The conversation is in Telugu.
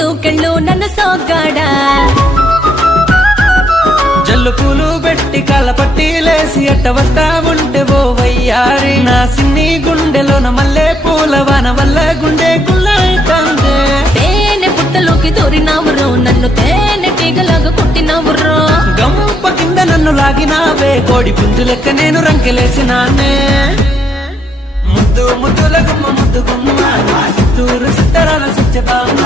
తూకెళ్ళు నన్ను సోగ్గాడా జల్లు పూలు పెట్టి కాళ్ళపట్టి లేసి అట్ట వస్తా ఉంటే ఓ వయ్యారి నా సిన్ని గుండెలోన మల్లె పూల వాన వల్ల గుండె గుల్లైతాందే తేనె పుట్టలోకి దూరినావురో నన్ను తేనె తీగలాగా కొట్టినావురో గంప కింద నన్ను లాగినావే కోడి పుంజు లెక్క నేను రంకెలేసినానే ముద్దు ముద్దుల గుమ్మ ముద్దు గుమ్మ చిత్తూరు సిత్తరాల సత్యభామ